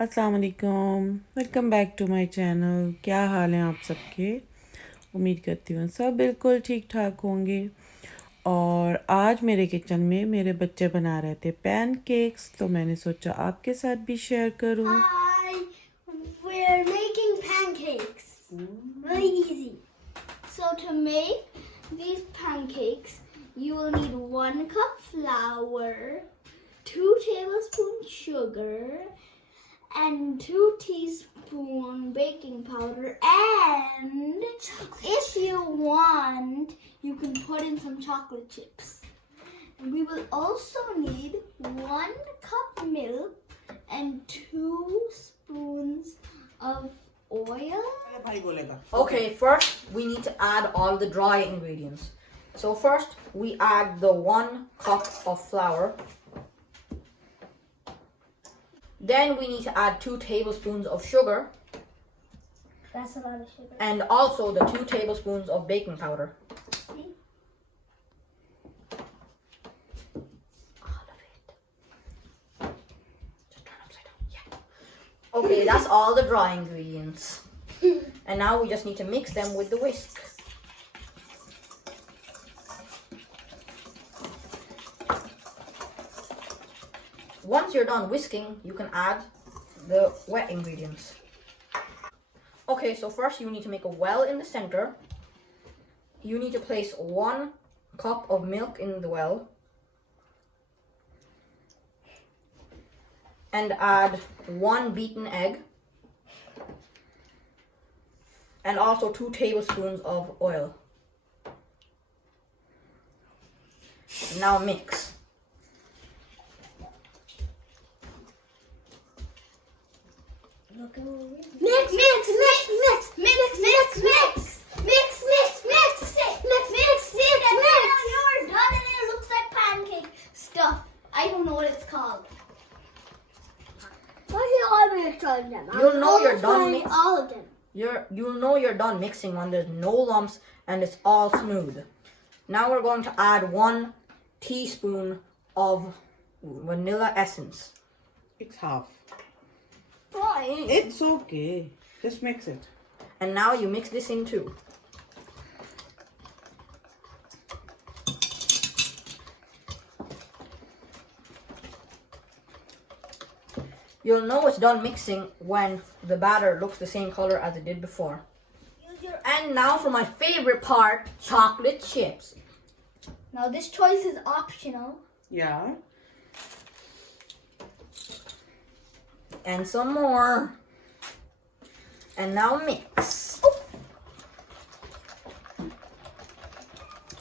अस्सलाम वालेकुम। Welcome back to my channel. क्या हाल है आप सबके? उम्मीद करती हूँ सब बिल्कुल ठीक ठाक होंगे। और आज मेरे किचन में मेरे बच्चे बना रहे थे पैनकेक्स, तो मैंने सोचा आपके साथ भी शेयर करूँ। Hi, we're making pancakes. Very easy. So to make these pancakes, you will need 1 cup flour, 2 tablespoons sugar, and 2 teaspoon baking powder. And if you want, you can put in some chocolate chips. We will also need 1 cup milk and 2 spoons of oil. Okay, first we need to add all the dry ingredients. So first we add the 1 cup of flour. Then we need to add 2 tablespoons of sugar. That's a lot of sugar. And also the 2 tablespoons of baking powder. See? All of it. Just turn upside down. Yeah. Okay, that's all the dry ingredients. And now we just need to mix them with the whisk. Once you're done whisking, you can add the wet ingredients. Okay, so first you need to make a well in the center. You need to place 1 cup of milk in the well. And add 1 beaten egg. And also 2 tablespoons of oil. Now mix. Mix, mix, mix, mix, mix, mix, mix, mix, mix, mix, mix, mix, mix. You're done and it looks like pancake stuff. I don't know what it's called. Why do you always try them? You'll know you're done mixing. All of them. You'll know you're done mixing when there's no lumps and it's all smooth. Now we're going to add 1 teaspoon of vanilla essence. It's half. Fine. It's okay. Just mix it. And now you mix this in too. You'll know it's done mixing when the batter looks the same color as it did before. And now for my favorite part, chocolate chips. Now this choice is optional. Yeah. And some more. And now mix. Oh.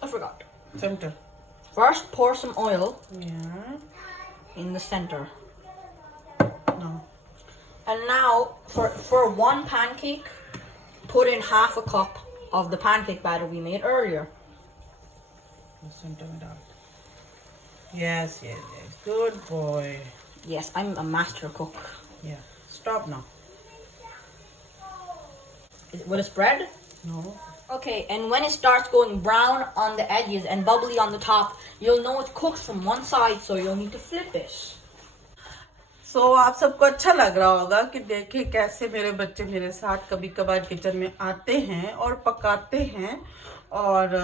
I forgot. Center. First pour some oil Yeah. in the center. No. And now for 1 pancake, put in 1/2 cup of the pancake batter we made earlier. Center it out. Yes, yes, yes. Good boy. Yes, I'm a master cook. Yeah. Stop now. Will it spread? No. Okay, and when it starts going brown on the edges and bubbly on the top, you'll know it's cooked from one side, so you'll need to flip it. सो आप सबको अच्छा लग रहा होगा कि देखे कैसे मेरे बच्चे मेरे साथ कभी कभार किचन में आते हैं और पकाते हैं और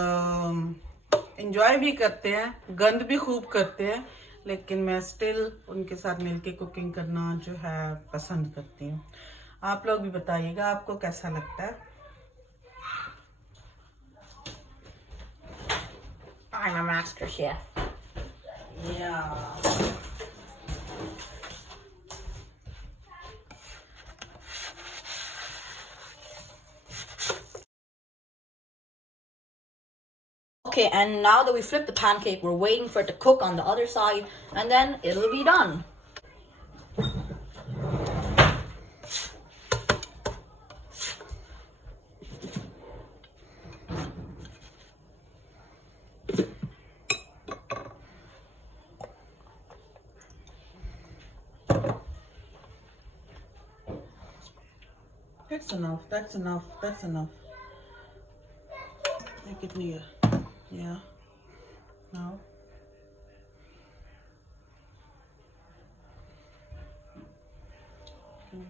एंजॉय भी करते हैं, गंद भी खूब करते हैं, लेकिन मैं स्टिल उनके साथ मिलके कुकिंग करना जो है पसंद करती हूँ। आप लोग भी बताइएगा आपको कैसा लगता है। I'm a master chef. Yeah. Okay, and now that we flipped the pancake, we're waiting for it to cook on the other side, and then it'll be done. That's enough. That's enough. That's enough. Make it near. Yeah. Now. Now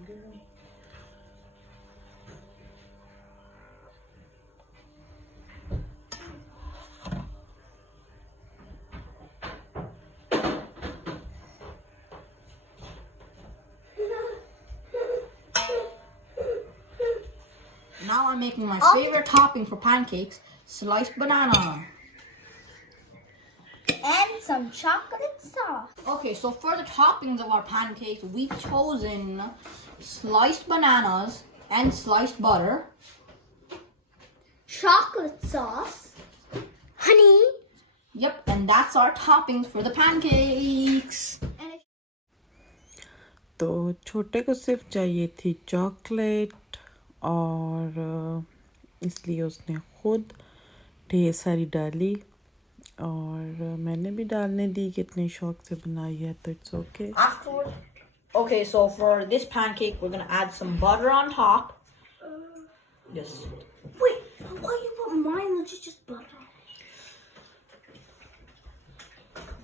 I'm making my favorite topping for pancakes, sliced banana. And some chocolate sauce. Okay, so for the toppings of our pancakes, we've chosen sliced bananas and sliced butter. Chocolate sauce. Honey. Yep, and that's our toppings for the pancakes. तो छोटे को सिर्फ चाहिए थी chocolate और इसलिए उसने खुद ढेर सारी डाली और मैंने भी डालने दी, कितने शौक से बनाई है, तो it's okay. Afterward, okay, so for this pancake, we're gonna add some butter on top. Yes. Wait, why you put mine, which is just butter?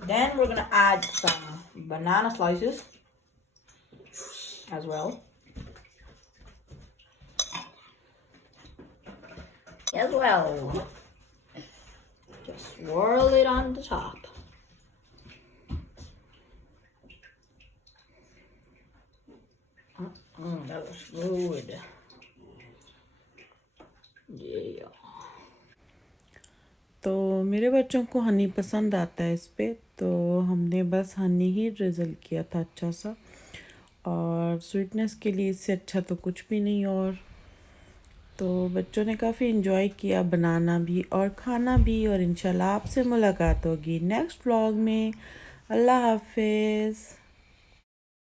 Then we're gonna add some banana slices as well. Just swirl it on the top. That was good. Yeah. तो मेरे बच्चों को हनी पसंद आता है इस पे, तो हमने बस हनी ही ड्रिजल किया था अच्छा सा, और स्वीटनेस के लिए इससे अच्छा तो कुछ भी नहीं. और तो बच्चों ने काफ़ी इन्जॉय किया, बनाना भी और खाना भी. और इंशाल्लाह आपसे मुलाकात होगी नेक्स्ट व्लॉग में. अल्लाह हाफिज़.